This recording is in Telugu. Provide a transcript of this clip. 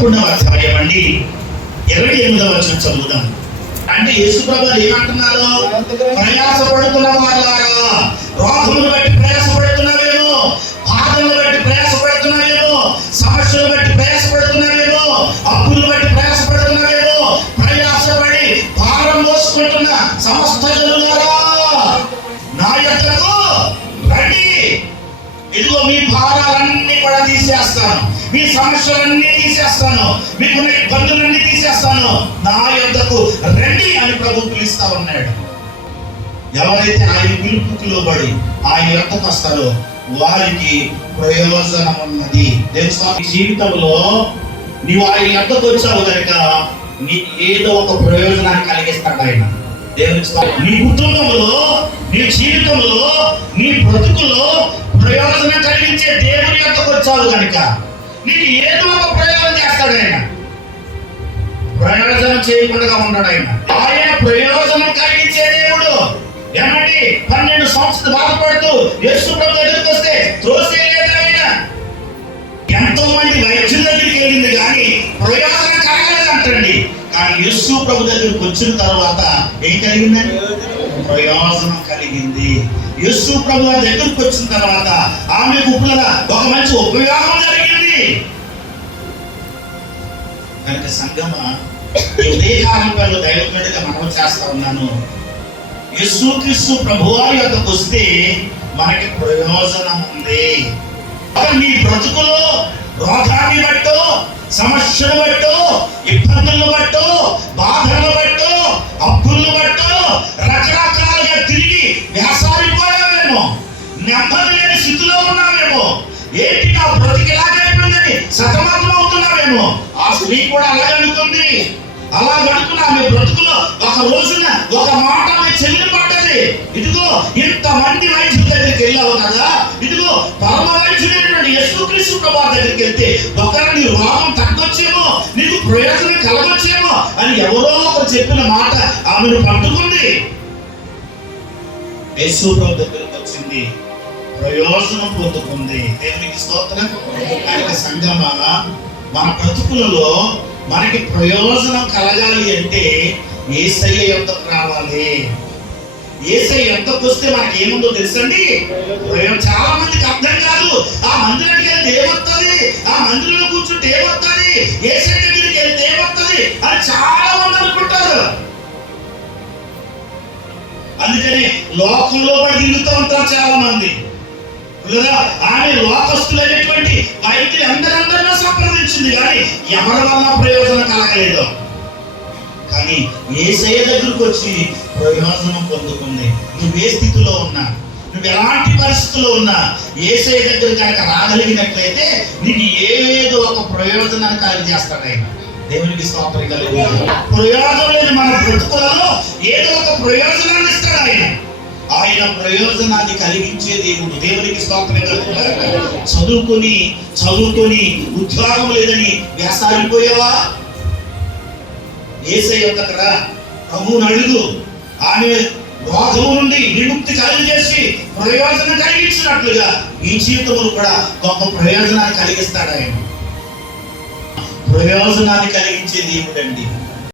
11వ అధ్యాయం అండి 28వ వచనం చదువుదాం. అంటే యేసుప్రభు ఏమంటున్నారు? ప్రయాసపడుతున్న వాళ్ళారా, రోగములు బట్టి ప్రయాసపడుతున్నావేమో, బాధలు బట్టి ప్రయాసపడుతున్నావేమో, సమస్యలు బట్టి ప్రయాసపడుతున్నావేమో, అప్పులు బట్టి ప్రయాసపడుతున్నావేమో, ప్రయాసపడి భారం మోసుకుంటున్న సమస్త జనులారా నా యొద్దకు రండి, ఇదిగో మీ భారాలన్నీ కూడా తీసేస్తాను, మీ సమస్యలన్నీ తీసేస్తాను, మీకున్న ఇబ్బందులన్నీ తీసేస్తాను, నా యొద్దకు రండి అని ప్రభు పిలుస్తా ఉన్నాడు. ఎవరైతే ఆయన పిలుపుకి లోబడి ఆయన యొద్దకు వస్తారో వారికి ప్రయోజనం ఉన్నది. దేవుని జీవితంలో నీవు ఆయన యొద్దకు వచ్చావు కనుక నీకు ఏదో ఒక ప్రయోజనాన్ని కలిగిస్తాడు ఆయన. నీ కుటుంబంలో, నీ జీవితంలో, నీ బ్రతుకులో ప్రయోజనం కలిగించే దేవుని యొద్దకు వచ్చావు కనుక నీకు ఏదో ఒక ప్రయోజనం చేస్తాడు ఆయన. ప్రయోజనం చేయకుండా ఉన్నాడు ఆయన. ఆయన ప్రయోజనం కలిగించే దేవుడు. ఏమంటే 12 సంవత్సరాలు బాధపడుతూ యేసు ప్రభు దగ్గరికి వస్తే త్రోసేయలేదు ఆయన. ఎంతో మంది వైద్యుల దగ్గరికి వెళ్ళింది కానీ ప్రయోజనం కలగలేదు అంటండి. కానీ యేసు ప్రభు దగ్గరికి వచ్చిన తర్వాత ఏం కలిగిందండి? ప్రయోజనం కలిగింది. యేసు ప్రభు దగ్గరికి వచ్చిన తర్వాత ఆమెకు ఒక మంచి ఉపయోగం జరిగింది. కనుక సంగమ ఉదయకాలంలో దైవజ్ఞుడిగా మనం చేస్తా ఉన్నాను. యేసుక్రీస్తు ప్రభువారి యొద్దకు వస్తే మనకి ప్రయోజనం ఉంది. నీ బ్రతుకులో రోగాన్ని బట్టో, సమస్యలు బట్టో, ఇబ్బందులను బట్టో, బాధలను బట్టో, అప్పులను బట్టో రకరకాలుగా తిరిగి వేసారిపోయావేమో, నెమ్మది లేని స్థితిలో ఉన్నావేమో, ఏంటి నా బ్రతికి ఎలాగైపోయిందని సతమతం అవుతున్నావేమో. ఆ స్త్రీ కూడా అలాగనుకుంది. అలా అనుకున్న ఆమె బ్రతుకులో ఒక రోజున ఒక మాట ఆమె చెల్లి పడ్డది. ఇదిగో ఇంతమంది వైద్యుల దగ్గరికి వెళ్ళావు కదా, ఇదిగో పరమ వైద్యుడైనటువంటి యేసుక్రీస్తు ప్రభువు దగ్గరికి వెళ్తే ఒకరు నీ రోగం తగ్గొచ్చేమో, నీకు ప్రయోజనం కలగొచ్చేమో అని ఎవరో ఒకరు చెప్పిన మాట ఆమెను పట్టుకుంది. యేసు ప్రభు దగ్గరికి వచ్చింది, ప్రయోజనం పొందుకుంది. దేవునికి స్తోత్రం. కనుక సంగమా మన బ్రతుకులలో మనకి ప్రయోజనం కలగాలి అంటే యేసయ్య యొద్దకు రావాలి. యేసయ్య యొద్దకు వస్తే మనకి ఏముందో తెలుసండి? చాలా మందికి అర్థం కాదు. ఆ మందిరానికి వెళ్తే ఏమొస్తుంది, ఆ మందిరంలో కూర్చుంటే ఏమొస్తుంది, యేసయ్య దగ్గరికి వెళ్తే ఏమొస్తుంది అని చాలా మంది అనుకుంటారు. అందుకని లోకంలో పడి తిరుగుతూ ఉంటారు చాలా మంది. ఆమె లోకస్తులైనటువంటి వైద్యులు అందరూ సంప్రదించింది కానీ ఎవరి వల్ల ప్రయోజనం కలగలేదు. కానీ యేసయ్య దగ్గరకు వచ్చి ప్రయోజనం పొందుకుంది. నువ్వు ఏ స్థితిలో ఉన్నా, నువ్వు ఎలాంటి పరిస్థితుల్లో ఉన్నా యేసయ్య దగ్గర కనుక రాగలిగినట్లయితే నీకు ఏదో ఒక ప్రయోజనాన్ని కలిగజేస్తాడు ఆయన. దేవునికి స్తోత్రం కలుగుతుంది. ప్రయోజనం లేని మన బ్రతుకులలో ఏదో ఒక ప్రయోజనాన్ని ఇస్తాడు ఆయన. ఆయన ప్రయోజనాన్ని కలిగించే దేవుడు. దేవునికి స్తోత్రం కలుగుతుంది. చదువుకొని ఉద్యోగం లేదని వేసారిపోయావా? యేసయ్య యొద్దకు రా, ప్రభువుని అడుగు. ఆమె రోగము నుండి విముక్తి కలిగజేసి ప్రయోజనం కలిగించినట్లుగా ఈ జీవితంలో కూడా గొప్ప ప్రయోజనాన్ని కలిగిస్తాడు ఆయన. ప్రయోజనాన్ని కలిగించే దేవుడండి.